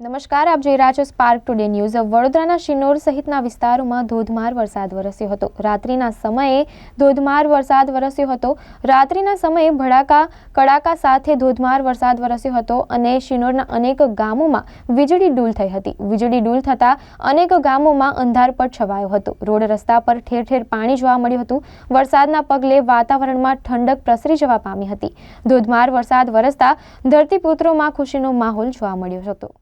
નમસ્કાર, આપ જોઈ રહ્યા છો સ્પાર્ક ટુડે ન્યૂઝ। વડોદરાના શિનોર સહિતના વિસ્તારોમાં ધોધમાર વરસાદ વરસ્યો હતો। રાત્રિના સમયે ધોધમાર વરસાદ વરસ્યો હતો। રાત્રિના સમયે કડાકા સાથે ધોધમાર વરસાદ વરસ્યો હતો અને શિનોરના અનેક ગામોમાં વીજળી ડૂલ થઈ હતી। વીજળી ડૂલ થતા અનેક ગામોમાં અંધારપટ છવાયો હતો। રોડ રસ્તા પર ઠેર ઠેર પાણી જોવા મળ્યું હતું। વરસાદના પગલે વાતાવરણમાં ઠંડક પ્રસરી જવા પામી હતી। ધોધમાર વરસાદ વરસતા ધરતીપુત્રોમાં ખુશીનો માહોલ જોવા મળ્યો હતો।